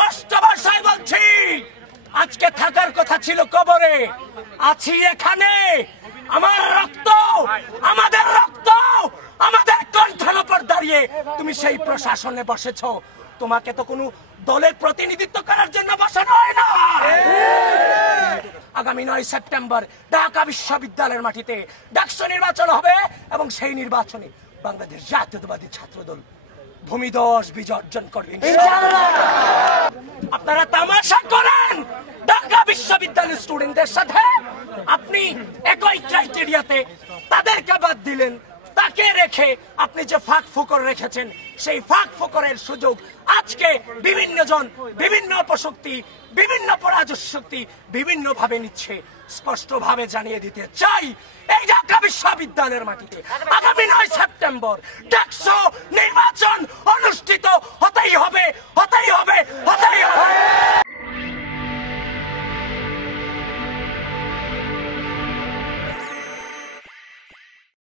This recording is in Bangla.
স্পষ্ট ভাষায় বলছি, আজকে থাকার কথা ছিল কবরে, আছি এখানে। আমার রক্ত, আমাদের রক্ত, আমাদের কণ্ঠের উপর দাঁড়িয়ে তুমি সেই প্রশাসনে বসেছ। তোমাকে তো কোনো দলের প্রতিনিধিত্ব করার জন্য বসানো হয় না। আগামী 9 সেপ্টেম্বর ঢাকা বিশ্ববিদ্যালয়ের মাটিতে ডাকসু নির্বাচন হবে এবং সেই নির্বাচনে বাংলাদেশ জাতীয়তাবাদী ছাত্রদল ভূমিধস বিজয় অর্জন করবে। আপনারা তামাশা করেন ঢাকা বিশ্ববিদ্যালয়ের স্টুডেন্টদের সাথে। আপনি একই ক্রাইটেরিয়াতে তাদেরকে বাদ দিলেন, তাকে রেখে আপনি যে ফাঁক ফোকর রেখেছেন সেই ফাঁক ফোকরের সুযোগ আজকে বিভিন্ন জন, বিভিন্ন অপশক্তি, বিভিন্ন পরাজয় শক্তি বিভিন্ন ভাবে নিচ্ছে। স্পষ্ট ভাবে জানিয়ে দিতে চাই, এই ঢাকা বিশ্ববিদ্যালয়ের মাটিতে আগামী 9 সেপ্টেম্বর ডাকসু নির্বাচন অনুষ্ঠিত হতেই হবে, হতেই হবে,